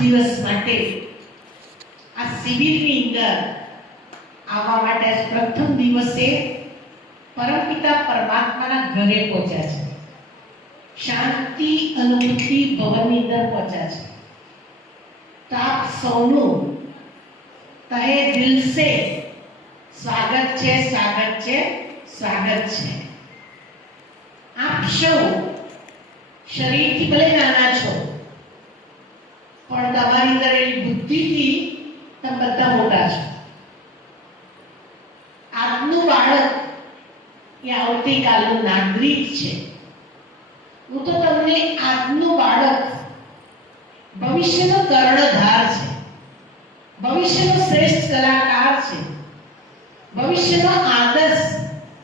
દિવસ માટે આ શિબિરની અંદર આવવા માટે પ્રથમ દિવસે પરમપિતા પરમાત્માના ઘરે પહોંચ્યા છે, શાંતિ અનુભૂતિ ભવનની અંદર પહોંચ્યા છે. તો આપ સૌનું તહે દિલ સે સ્વાગત છે, સ્વાગત છે, સ્વાગત છે. આપ સૌ શરીરથી ભલે નાના છો, પણ તમારી અંદર એવી બુદ્ધિથી તમે બધા મોટા છો. આજનું બાળક એ આવતીકાલનું નાગરિક છે. હું તો તમને આજનું બાળક ભવિષ્યનો કર્ણધાર છે, ભવિષ્યનો શ્રેષ્ઠ કલાકાર છે, ભવિષ્યનો આદર્શ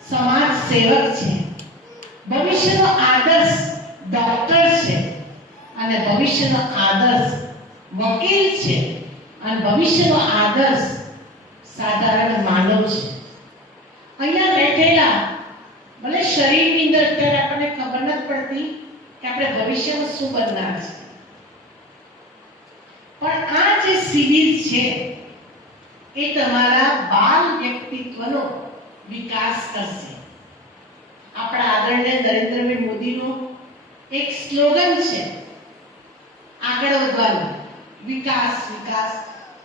સમાજ સેવક છે, ભવિષ્યનો આદર્શ ડોક્ટર છે, અને ભવિષ્યનો આદર્શ વકીલ છે, અને ભવિષ્યનો આદર્શ સાધારણ માનવ છે. અહીંયા બેઠેલા ભલે શરીરની અંદર અત્યારે આપણને ખબર નથી પડતી કે આપણે ભવિષ્યમાં શું બનનાર છે, પણ આ જે શિબિર છે એ તમારા બાલ વ્યક્તિત્વનો વિકાસ કરશે. આપણા આદરણીય નરેન્દ્રભાઈ મોદીનું એક સ્લોગન છે, આગળ વધવાનું, વિકાસ, વિકાસ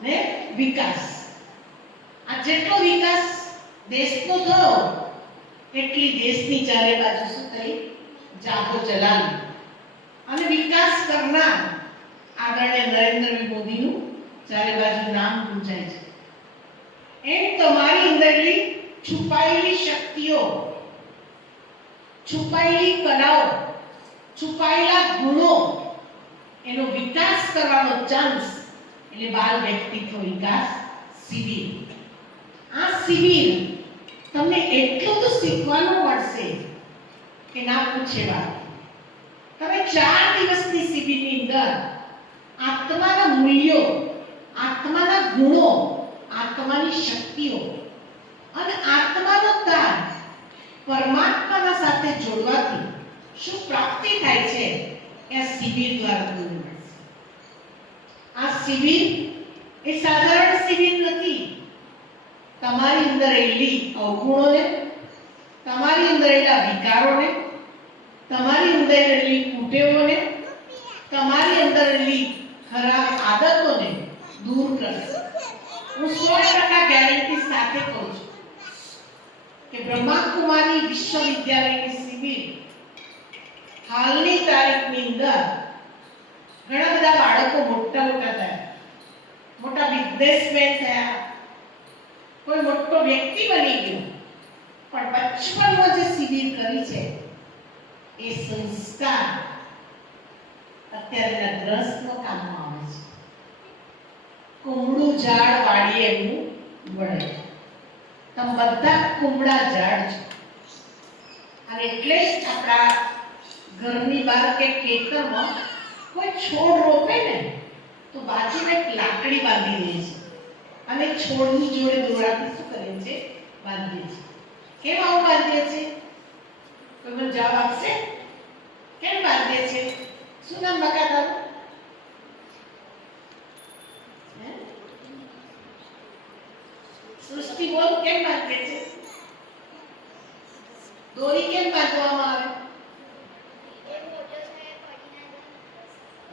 ને વિકાસ. આ જેટલો વિકાસ દેશનો થયો એટલી દેશની ચારે બાજુ શું થઈ, જાગો ચલાવી. અને વિકાસ કરનાર આદરણીય નરેન્દ્રભાઈ મોદીનું ચારે બાજુ નામ ગુંજાય છે. એમ તમારી અંદરની છુપાયેલી શક્તિઓ, છુપાયેલી કલાઓ, છુપાયેલા ગુણો એનો વિકાસ કરવાનો ચાન્સ એટલે બાલ વ્યક્તિત્વ વિકાસ શિબિર. આ શિબિર તમને એટલું તો શીખવાનું મળશે કે ના પૂછે વાત. તમે 4 દિવસની શિબિરની અંદર આત્માના મૂલ્યો, આત્માના ગુણો, આત્માની શક્તિઓ અને આત્માનો તાર પરમાત્માના સાથે જોડવાથી શું પ્રાપ્તિ થાય છે એ આ શિબિર દ્વારા તમને મળશે. આ શિબિર એ સાધારણ શિબિર નથી. તમારી અંદર રહેલી અવગુણોને, તમારી અંદર રહેલા વિકારોને, તમારી અંદર રહેલી કુટેવોને, તમારી અંદર રહેલી ખરાબ આદતોને દૂર કરશે. હું 100% ગેરંટી સાથે કહું છું કે બ્રહ્માકુમારી વિશ્વવિદ્યાલયની શિબિર હાલની તારીખની અંદર ઘણા બધા બાળકો મોટા થયા, મોટા બિઝનેસમેન થયા, કોઈ મોટો વ્યક્તિ બની ગયો, પણ બચપનમાં જે શિબિર કરી છે એ સંસ્કાર અત્યારના ગ્રસ્તનો કામમાં આવે છે. કુમળું ઝાડ વાડીએ એનું વળે. તમે બધા કુમળા ઝાડ છો, અને એટલે જ આપણા ઘરની બહાર કે ખેતરમાં કોઈ છોડ રોપે ને તો બાજુમાં એક લાકડી બાંધી દે છે અને છોડની જોડે દોરાથી શું કરે છે, બાંધીએ છે. કેમ આવું બાંધીએ છે? કોઈ મને જવાબ આપશે? કેમ બાંધીએ છે? શું નામ બકા તારું? સૃષ્ટિ બોલ, કેમ બાંધીએ છે? દોરી કેમ બાંધવામાં આવે?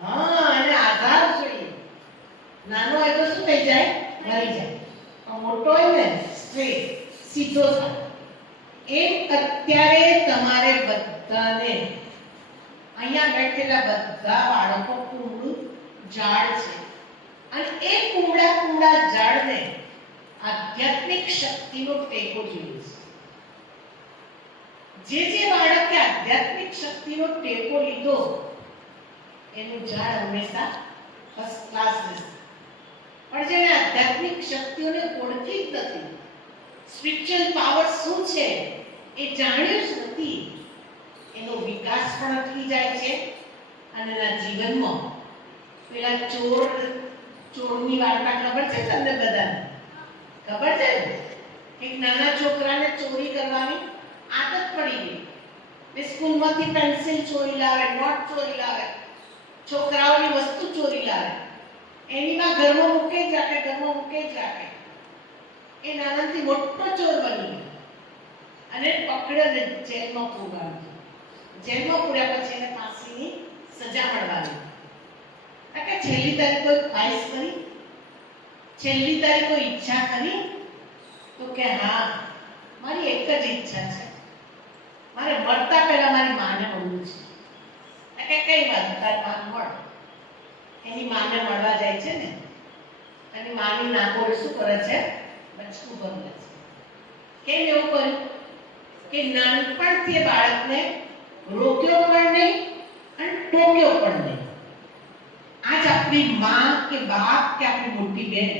હા, અને આધાર જોઈએ. નાનો હોય તો શું થઈ જાય, મરી જાય. મોટો હોય ને સ્ટ્રેટ, સીધો થાય. એમ અત્યારે તમારે બધાને અહીંયા બેઠેલા બધા બાળકો કુમળું ઝાડ છે, અને એ કુમળા ઝાડને આધ્યાત્મિક શક્તિનો ટેકો જોઈએ છે. જે બાળકે આધ્યાત્મિક શક્તિનો ટેકો લીધો એનું ઝાડ હંમેશા ફર્સ્ટ ક્લાસ રહેશે. પણ જેને આધ્યાત્મિક શક્તિઓને ઓળખી જ નથી, સ્પિરિચ્યુઅલ પાવર શું છે એ જાણ્યું જ નથી, એનો વિકાસ પણ અટકી જાય છે. અને એના જીવનમાં પેલા ચોરની વાર્તા ખબર છે તમને બધાને? ખબર છે ને? એક નાના છોકરાને ચોરી કરવાની આદત પડી ગઈ. એ સ્કૂલમાંથી પેન્સિલ ચોરી લાવે, નોટ ચોરી લાવે, છોકરાઓની વસ્તુ ચોરી લાવે. એની માં ઘરમાં મૂકે જ રાખે, ઘરમાં મૂકે જ રાખે. એ નાનાથી મોટો ચોર બની ગયો અને પકડ્યો ને જેલમાં પૂરવાનો. જેલમાં પૂર્યા પછી એને ફાંસીની સજા મળવાની. કે છેલ્લી તારી કોઈ ખ્વાહિશ કરી, છેલ્લી તારી કોઈ ઈચ્છા કરી? તો કે હા, મારી એક જ ઈચ્છા છે, મારે મરતા પહેલા મારી માને મળવું છે. કે કઈ વાત? તારી માન મળ. એની માને મળવા જાય છે ને, એની માની નાકોડ શું કરે છે? બચકું ભરે છે. કેમ એવું કર્યું? કે નાનપણથી એ બાળકને રોક્યો પણ નહીં અને ટોક્યો પણ નહીં. આજ આપણી માં કે બાપ કે આપણી મોટી બહેન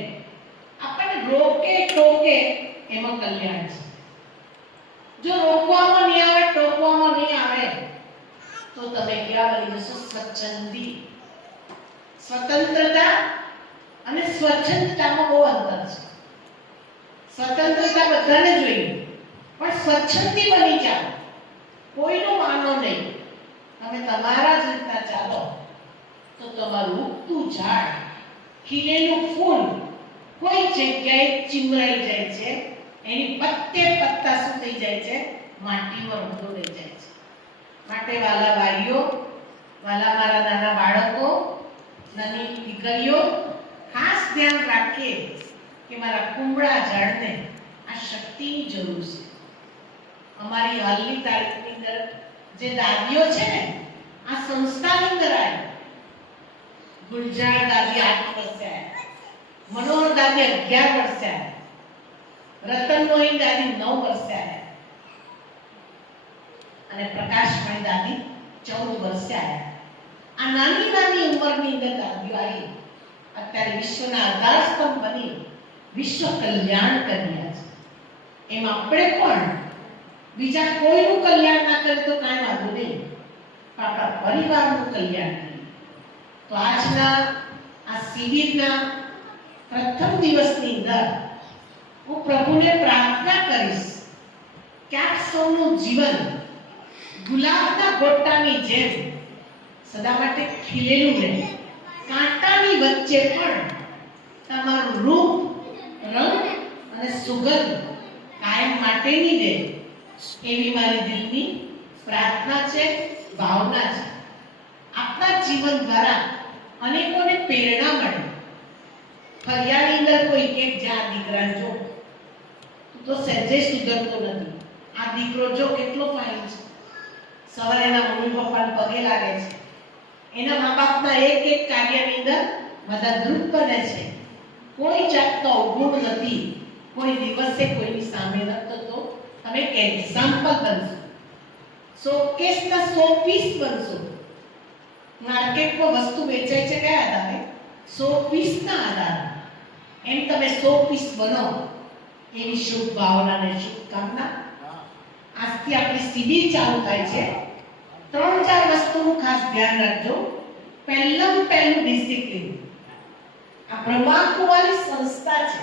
આપણને રોકે ટોકે એમાં કલ્યાણ છે. જો રોકવામાં નહીં આવે, ટોકવામાં નહીં આવે તો તમે ક્યાં બની જશો? સ્વચ્છંદી. સ્વતંત્રતા અને સ્વચ્છંદતામાં બહુ અંતર છે. સ્વતંત્રતા બધાને જોઈએ, પણ સ્વચ્છંદી બની જાઓ. કોઈનું માનો નહીં, તમે તમારા જ રીતના ચાલો તો તમારું ઉગતું ઝાડ, ખીલેલું ફૂલ કોઈ જગ્યાએ ચીમરાઈ જાય છે, એની પત્તે પત્તા શું થઈ જાય છે? માટીમાં ઊંધો રહી જાય છે. માટે વાલા ભાઈઓ, વાલા મારા નાના બાળકો, નાની દીકરીઓ, ખાસ ધ્યાન રાખીએ કે મારા કુમળા ઝાડને આ શક્તિની જરૂર છે. અમારી હાલની તારીખની અંદર જે દાદીઓ છે ને, આ સંસ્થાની અંદર આવી. ગુલજાર દાદી 8 વર્ષે આવ્યા, મનોહર દાદી 11 વર્ષે આવ્યા, રતનમોહન દાદી 9 વર્ષે આવ્યા અને પ્રકાશમણી દાદી 14 વર્ષે આવ્યા. આ નાની નાની ઉંમરની અંદર દાદીઓ આવી અત્યારે વિશ્વના આધાર સ્તંભ બની વિશ્વ કલ્યાણ કરી રહ્યા છે. એમ આપણે પણ બીજા કોઈનું કલ્યાણ ના કરે તો કાંઈ વાંધો નહીં, આપણા પરિવારનું કલ્યાણ કરીએ. તો આજના આ શિબિરના પ્રથમ દિવસની અંદર હું પ્રભુને પ્રાર્થના કરીશ કે આપ સૌનું જીવન ગુલાબના ગોટાની જેમ સદા માટે ખીલેલું રહે. કાંટાની વચ્ચે પણ તમારું રૂપ, રંગ અને સુગંધ કાયમ માટેની રહે, એવી મારી દિલની પ્રાર્થના છે, ભાવના છે. આપણા જીવન દ્વારા અનેકોને પ્રેરણા મળે. ફરિયાની અંદર કોઈ કે જ્યાં દીકરા જો તો સહેજે સુધરતો નથી, આ દીકરો જો કેટલો ફાઇન છે, સવારે એના મમ્મી પપ્પાને પગે લાગે છે, એના મા બાપના એક એક કાર્યની અંદર મદદરૂપ બને છે, કોઈ જાતનો અવગુણ નથી, કોઈ દિવસે કોઈની સામે નથી થતો. તમે એક એક્ઝામ્પલ બનશો, શોકેસના 100 પીસ બનશો. માર્કેટમાં વસ્તુ વેચાય છે કયા આધારે? 100 પીસના આધારે. એમ તમે 100 પીસ બનો એવી શુભ ભાવના અને શુભકામના. આજથી આપણી શિબિર ચાલુ થાય છે. 3-4 વસ્તુનું ખાસ ધ્યાન રાખજો. પહેલું ડિસિપ્લિન. આ બ્રહ્માકુમારી સંસ્થા છે,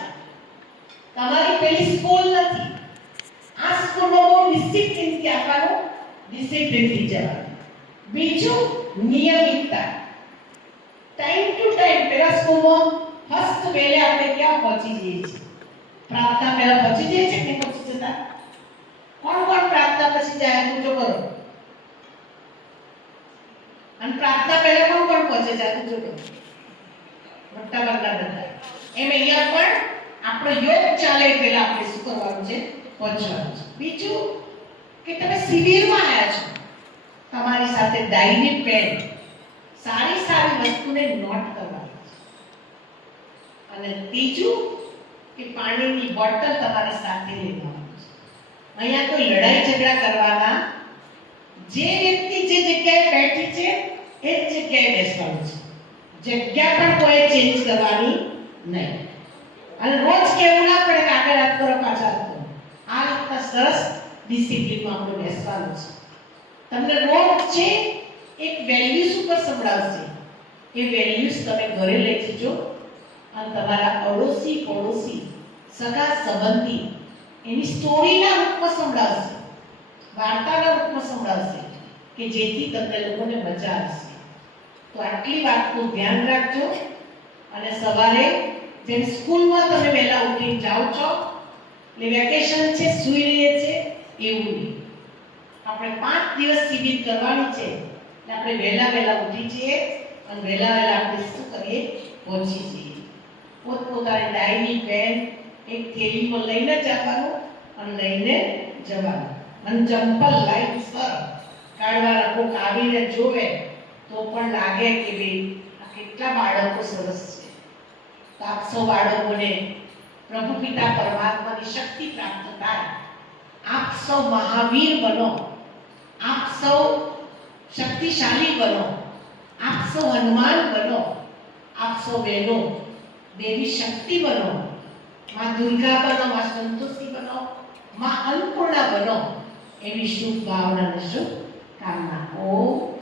તમારી પેલી સ્કૂલ નથી. આ સ્કૂલમાં બહુ ડિસિપ્લિનથી આપવાનું, ડિસિપ્લિનથી જવાનું. બીજું નિયમિતતા. Time to time. પેલા સ્કૂલમાં ફર્સ્ટ વેલે આપણે ક્યાં પહોંચી જઈએ છીએ? પ્રાર્થના પહેલા પહોંચી જઈએ છીએ કે પહોંચી જતા? કોણ કોણ પ્રાર્થના પછી જાય? પૂછો કરો. અને પ્રાર્થના પહેલા કોણ કોણ પહોંચે જાય? પૂછો કરો. મોટા ભાગના બધા. એમ અહીંયા પણ આપણો યોગ ચાલે પહેલા આપણે શું કરવાનું છે? પહોંચવાનું છે. બીજું કે તમે શિબિરમાં આવ્યા છો, તમારી સાથે ડાયરી, પેન, સારી સારી વસ્તુને નોટ કરવાની છે. અને ત્રીજું કે પાણીની બોટલ તમારી સાથે લેવાની છે. અહીંયા કોઈ લડાઈ ઝઘડા કરવાના, જે વ્યક્તિ જે જગ્યાએ બેઠી છે એ જ જગ્યાએ બેસવાનું છે. જગ્યા પણ કોઈ ચેન્જ કરવાની નહીં. અને રોજ કેવું ના પડે કે આગળ હાથ કરો પાછળ હાથ કરો. આ રીતના સરસ ડિસિપ્લિનમાં આપણે બેસવાનું છે. તમને રોજ છે એક વેલ્યુઝ ઉપર સંભળાવશે. એ વેલ્યુઝ તમે ઘરે લઈ જજો અને તમારા અડોશી પડોશી, સગા સંબંધી એની સ્ટોરીના રૂપમાં સંભળાવશે, વાર્તાના રૂપમાં સંભળાવશે કે જેથી તમને લોકોને મજા આવશે. તો આટલી વાતનું ધ્યાન રાખજો. અને સવારે જેમ સ્કૂલમાં તમે વહેલા ઉઠીને જાઓ છો એટલે વેકેશન છે સૂઈ રહીએ છે એવું નહીં. આપણે 5 દિવસ શિબિર કરવાની છે એટલે આપણે વહેલા ઉઠી જઈએ અને વહેલા આપણે શું કરીએ પહોંચી જઈએ. પોતપોતાની ડાયરી પેન એક થેલીમાં લઈને જવાનું અને લઈને જવાનું અને ચંપલ લાઈનસર કાઢવાના. કોક આવીને જોવે તો પણ લાગે કે ભાઈ આ કેટલા બાળકો સરસ છે. તો આપ સૌ બાળકોને પ્રભુ પિતા પરમાત્માની શક્તિ પ્રાપ્ત થાય. આપ સૌ મહાવીર બનો, આપ સૌ શક્તિશાળી બનો, આપ સૌ હનુમાન બનો, આપ સૌ બહેનો દેવી શક્તિ બનો, માં દુર્ગા બનો, માં સંતોષી બનો, માં અન્નપૂર્ણા બનો એવી શુભ ભાવના અને શુભ કામના. ઓમ